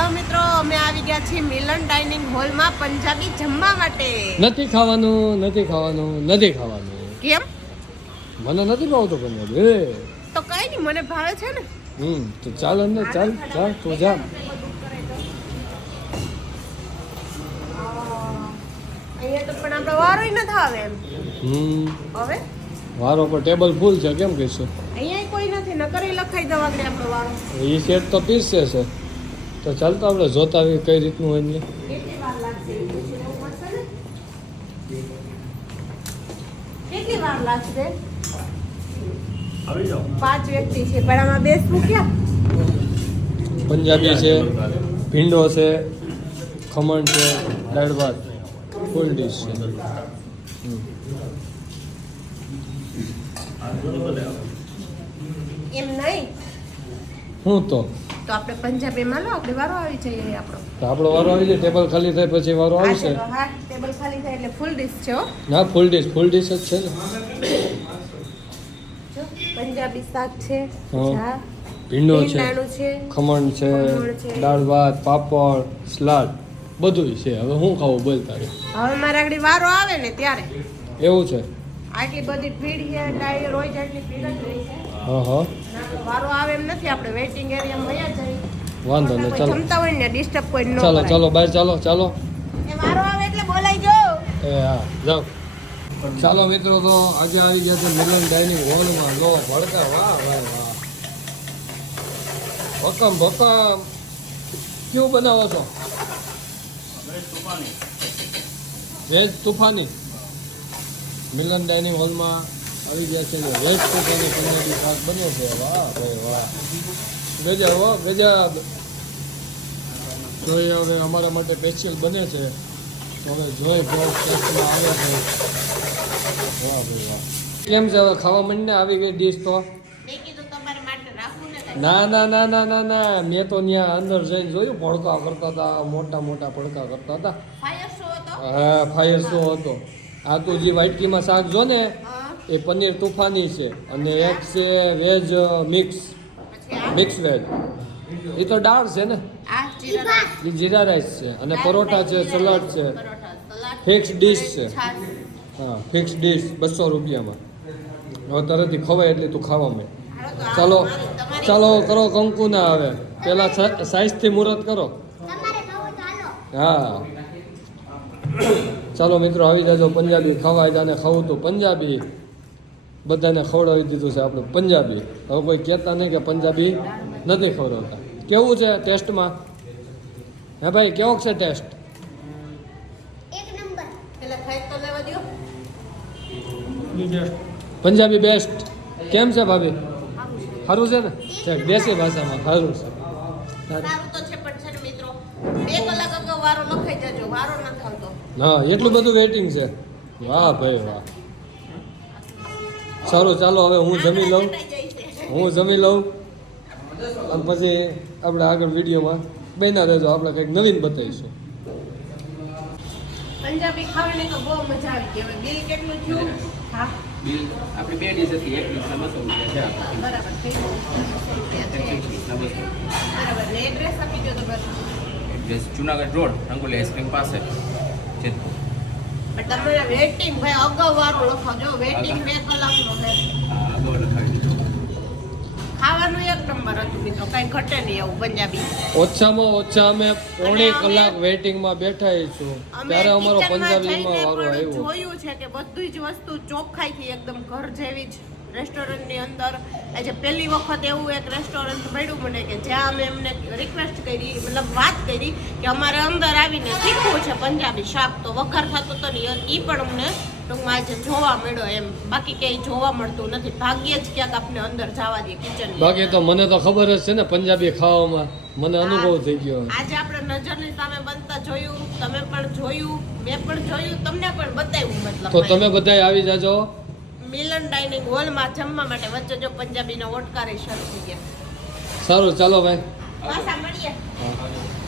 Hello મિત્રો, અમે આવી ગયા છીએ મિલન ડાઇનિંગ હોલમાં પંજાબી જમવા માટે. નથી ખાવાનું. કેમ? મને નથી ભાવતો પંજાબી. તો કઈ નહીં, મને ભાવે છે ને. તો ચાલ અંદર ચાલ તું જા. અહીંયા તો પણ આપણો વારો નથી આવે એમ. હવે વારો પર ટેબલ ફૂલ છે, કેમ કહીશું? અહીંયા કોઈ નથી, નકર લખાઈ દો આગળ આપણો વારો. એ સેટ તો પીસશે છે, તો ચાલતો આપણે જોતા આવીએ કઈ રીતનું હોય ને. કેટલી વાર લાગશે? કેટલી વાર લાગશે? 5 વ્યક્તિ છે, પણ આમાં બેસવું ક્યાં? પંજાબી છે, ભીંડો છે, ખમણ છે, દાળ ભાત, ફૂલ ડીશ છે. એમ નહીં હું તો આપણે પંજાબીમાં લો, આપણે વારો આવી જઈએ આપણો. તો આપણો વારો આવી જાય, ટેબલ ખાલી થાય પછી વારો આવશે. હા, ટેબલ ખાલી થાય એટલે ફૂલ ડીશ છે હો. ના, ફૂલ ડીશ જ છે ને. જો પંજાબી શાક છે, હા, ભીંડો છે, ખમણ છે, દાળ ભાત, પાપડ, સલાડ બધું છે. હવે હું ખાવું બોલ તારે? હવે મારે આગળ વારો આવે ને ત્યારે. એવું છે? આટલી બધી ભીડ છે, ડાય રોજ આટલી ભીડ જ રહી છે. હા, વારો આવે એમ નથી, આપણે વેઇટિંગ એરિયામાં વયા જઈએ. વાંધો નહીં, ચાલો. જમતા હોય ને ડિસ્ટર્બ કોઈ ન ચાલો કરે. ચાલો બહાર ચાલો. એ વારો આવે એટલે બોલાઈ જો. એ હા, જાઓ. ચાલો મિત્રો, તો આજે આવી ગયા છે મિલન ડાઇનિંગ હોલમાં. લો ભડકા, વાહ. ભકમ કેવું બનાવો છો? વેજ તુફાની. મિલન ડાઇનિંગ હોલમાં આવી ગયા છે ને વેજ તુફાની પંજાબી શાક બન્યો છે. વાહ ભાઈ વાહ, ગજબ. જોઈએ હવે અમારા માટે સ્પેશિયલ બને છે, તો હવે જોઈ કેવો ટેસ્ટમાં આવે છે. વાહ ભાઈ વાહ. કેમ છે હવે ખાવા માંડીને આવી ગઈ ડીશ તો? ના, મેં તો ત્યાં અંદર જઈને જોયું, ભડકા કરતા હતા, મોટા ભડકા કરતા હતા. હા, ફાયર શો હતો. આ તો જે વાટકીમાં શાક જો ને એ પનીર તુફાની છે, અને એક છે વેજ મિક્સ વેજ. એ તો દાળ છે ને, એ જીરા રાઈસ છે, અને પરોઠા છે, સલાડ છે, ફિક્સ ડીશ છે. હા, ફિક્સ ડીશ 200 રૂપિયામાં. હવે તરતથી ખવાય એટલે તું ખાવા માંડ. ચાલો કરો, કંકુ ના આવે પેલા સાઈઝથી મુહૂર્ત કરો. હા, ચાલો મિત્રો આવી જાજો. પંજાબી ખાવા જાને ખાવું તો પંજાબી, બધાને ખવડાવી દીધું છે આપણે પંજાબી. હવે કોઈ કહેતા નહીં કે પંજાબી નથી ખવડાવતા. કેવું છે ટેસ્ટમાં? હે ભાઈ, કેવો છે ટેસ્ટ? પંજાબી બેસ્ટ. કેમ છે ભાભી? સારું છે ને? દેશી ભાષામાં સારું છે. હા, એટલું બધું વેઇટિંગ છે. વાહ ભાઈ વાહ. સારું, ચાલો હવે હું જમી લઉં અને પછી આપણે આગળ વિડીયોમાં બન્યા રહેજો. આપણે કંઈક નવીન બતાવીશું. પંજાબી ખાવાની તો બહુ મજા આવી ગઈ. બિલ કેટલું થયું? હા, બિલ આપણી 2 ડીશ હતી, 1 ડીશના 200 રૂપિયા છે. બરાબર, થઈ ગયું. 200 રૂપિયા છે. બરાબર, ને એડ્રેસ આપી દો તો બસ. Address Junagadh road, Rangoli ice cream પાસે જેતપુર. પણ તમારે વેઇટિંગ ભાઈ અગાઉ વારો લખાવજો. વેઇટિંગ 2 કલાકનો છે. આગળ લખાવી દીધું. ખાવાનું એક નંબર હતું મિત્રો, કઈ ઘટે નહીં એવું પંજાબી. ઓછામાં ઓછા અમે પોણી કલાક વેઇટિંગમાં બેઠા છું, ત્યારે અમારો પંજાબીમાં વારો આવ્યો. જોયું છે કે બધી જ વસ્તુ ચોખ્ખાઈથી એકદમ ઘર જેવી જ રેસ્ટોરન્ટની અંદર. આજે પહેલી વખત એવું એક રેસ્ટોરન્ટ મળ્યું મને કે જ્યાં અમે એમને રિક્વેસ્ટ કરી, મતલબ વાત કરી કે અમારે અંદર આવીને શીખવું છે પંજાબી શાક. તો વઘાર થતો હતો ને એ પણ અમને ટૂંકમાં આજે જોવા મળ્યો એમ. બાકી ક્યાંય જોવા મળતું નથી. ભાગ્યે જ ક્યાંક આપણે અંદર જવા દઈએ કિચન. બાકી તો મને તો ખબર જ છે ને પંજાબી ખાવામાં, મને અનુભવ થઈ ગયો. આજે આપણે નજરની સામે બનતા જોયું, તમે પણ જોયું, મેં પણ જોયું, તમને પણ બતાવ્યું. મતલબ તો તમે બધાય આવી જાજો મિલન ડાઇનિંગ હોલમાં જમવા માટે. વચ્ચે જો પંજાબીનો ઓટકારે શરૂ થઈ ગયા. સારું, ચાલો ભાઈ, પાછા મળીએ.